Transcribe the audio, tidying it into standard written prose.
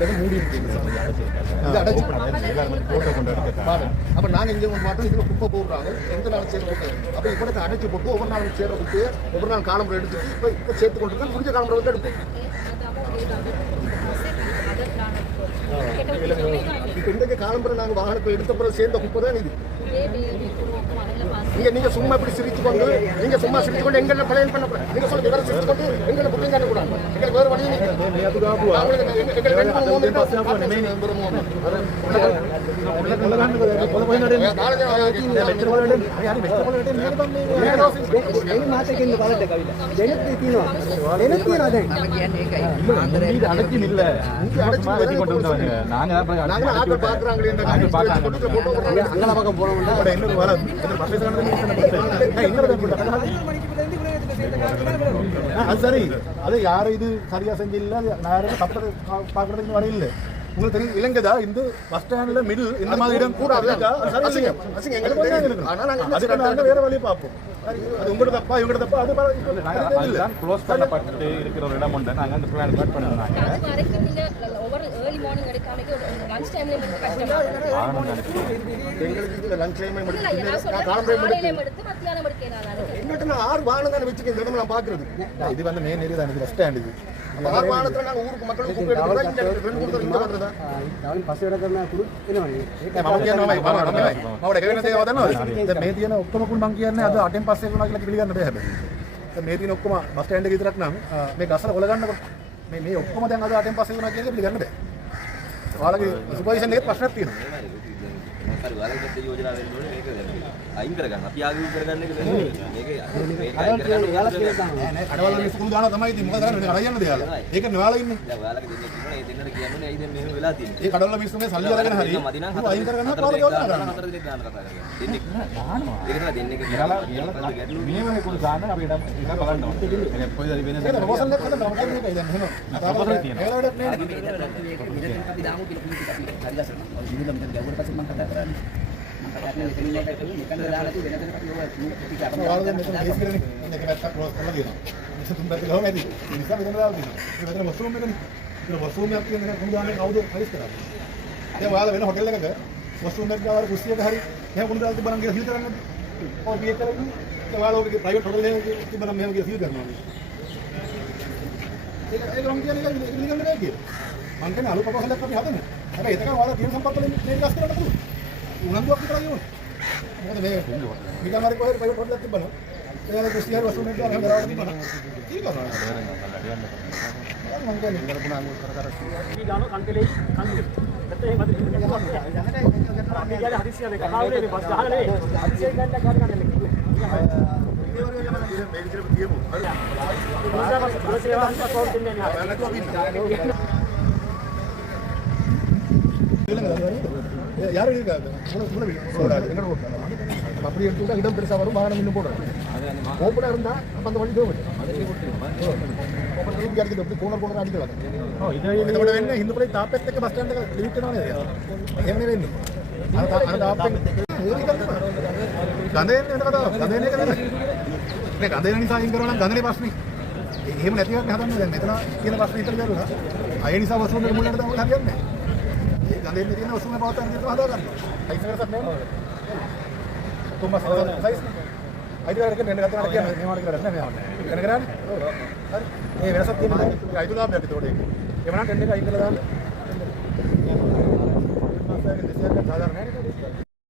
ரெண்டு மூடி இது அடைச்சு அப்போ நாங்கள் இங்கே வந்து மட்டும் இதில் குப்பை போடுறாங்க எந்த நாள் சேர்த்து போட்டு அப்போ இப்போ அடைச்சி போட்டு ஒவ்வொரு நாள் சேர்ற குப்பையை ஒவ்வொரு நாள் காலம்புரை எடுத்து இப்போ சேர்த்து கொண்டு இருக்கேன் முடிஞ்ச காலம்புரை வந்து எடுப்போம் இப்போ இன்றைக்கு காலம்புரை நாங்கள் வாகனத்தை எடுத்த பிறகு சேர்ந்த குப்பை தான் இது நீங்க சும்மா இப்படி சிரிச்சு கொண்டு நீங்க சும்மா சிரிச்சு கொண்டு எங்களை பழையன் பண்ண நீங்க சொல்ல விவரம் சிரிச்சு கொண்டு எங்களை புக்கிங் காட்டக்கூடாது எங்களுக்கு வேறு வழி அது சரி அது யாரும் இது சரியா செஞ்சில்ல யாரும் தப்பு பார்க்கறதுக்கு வரையில்லை உங்களுக்கு தெரியும் இலங்கைதா இந்த பஸ் ஸ்டாண்ட்ல மிடில் இந்த மாதிரி இடம் கூட அதுக்கு வேற வழியை பார்ப்போம் அது உங்களோட தப்பா இவங்களோட தப்பா அது க்ளோஸ் பண்ணப்பட்டு இருக்கிற ஒரு இடம் உண்டு நாங்கள் அந்த பிளான் கட் பண்ணுறாங்க லஞ்ச் டைம் எங்கிட்ட 6 வாகனம் தானே வச்சுக்க இந்த இடம் நான் பார்க்கறது இது வந்து மெயின் ஏரியா தான் பஸ் ஸ்டாண்ட் இது வாகனத்தில் நாங்கள் ஊருக்கு மக்களுக்கு මේ තියෙන ඔක්කොම කුල් මං කියන්නේ අද 8න් පස්සේ වුණා කියලා පිළිගන්න බෑ හැබැයි. මේ තියෙන ඔක්කොම බස් ස්ටෑන්ඩ් එකේ විතරක් නම් මේ ගස්සලා කොල ගන්නකොට මේ ඔක්කොම දැන් අද 8න් පස්සේ වුණා කියලා පිළිගන්න බෑ. ඔයාලගේ සුපර්විෂන් එකේ ප්‍රශ්නයක් තියෙනවා. හරි ඔයාලගේ දෙය යෝජනා වෙන්න ඕනේ මේක අයින් කරගන්න. අපි ආගම කරගන්න එක නෙමෙයි. මේක අයින් කරගන්න ඔයාලා කියලා ගන්න. නෑ කඩවල මේ ස්කූල් දානවා තමයි ඉතින් මොකද කරන්නේ? හරියන්නේ දෙයාලා. ඒක නේ ඔයාලා ඉන්නේ. දැන් ඔයාලගේ දෙන්නේ කියනවා ඒ දෙන්නට කියන්නේ ඇයි දැන් මෙහෙම වෙලා තියෙන්නේ. ඒ කඩවල මිනිස්සු මේ සල්ලි අරගෙන හරි අයින් කරගන්න කාලේ යෝජනා කරනවා. 4 දිනක් ගන්න කතා කරගන්න. දෙන්නේ දානවා. ඒක තමයි දෙන්නේ කියලා ගැටලු නියමනේ කුල් දාන්න අපි ඒක බලන්න ඕනේ. ඒක කොයිද වෙනද? ඒක ප්‍රොපෝසල් එකක් හදන්න ප්‍රොපෝසල් එකයි දැන් එහෙම. ප්‍රොපෝසල් තියෙනවා. ඒවල වැඩක් නෑ. ඉතින් අපි දාමු කියලා කීටි අපි හරි ගස්සන. ඉතින් මම ගැඹුරු පස්සේ මම කතා කරන්නේ. උනන්දුවක් විතරයි ඕනේ. මොකද මේ නිකන් හරි කොහෙද ප්‍රයිවට් හොටලයක් තිබ්බනම් ඒගොල්ලෝ කුස්සියල් වස්තුනේ දාලා හැම දවසම තිබ්බනම් කී කරනවා. මම කියන්නේ කරපුණ අංගු කර අපි දාන කන්කලේ කන්කලේ. නැත්නම් එහෙමද අපි ගියාද හදිසිය දෙක කතාවනේ බස් ගහලා නෙවෙයි. හදිසිය ගන්න ගන්න කිව්වේ. මේ විදිහට කියමු. හරි. මොකද බස් සේවාවක් කවුරුත් දෙන්නේ නැහැ. யாரும் இருக்காது அப்படி எடுத்துக்கிட்டா இடம் பெருசாக வரும் வாகனம் இன்னும் போடுறாங்க ஓப்பனாக இருந்தால் அப்போ அந்த வழி போக அடிக்கிறது அப்படி கோனர் அடிக்கலாம் இதோட என்ன இந்த பிள்ளை தாப்பத்துக்கு பஸ் ஸ்டாண்டு லிமிட்டடான ஏன்னா வேணும் ගඳේ නේද කතාව ගඳේ නේද මේ ගඳේ නිසා අයින් කරනවා නම් ගඳේ ප්‍රශ්නේ එහෙම නැති එකක් හදන්න දැන් මෙතන කියන ප්‍රශ්නේ ඉතින් දරුණා අය නිසා වසුනේ මුලට දාන්න හරියන්නේ නැහැ ගඳේ තියෙන වසුනේ පවත්තන විදිහට හදා ගන්න සයිස් එකක් නැහැ තුම්ම සයිස් අයිතිවාරක මෙන්න ගත්තාට කියන්නේ මේවට කරන්නේ නැහැ මෙයාට වෙන කරන්නේ හරි මේ වෙනසක් තියෙනවා අයිතිලාභයක් ඒකට ඒක එවනම් ටෙන් එක අයින් කරලා දාන්න මාසයක 200ක් සාධාරණ නැහැ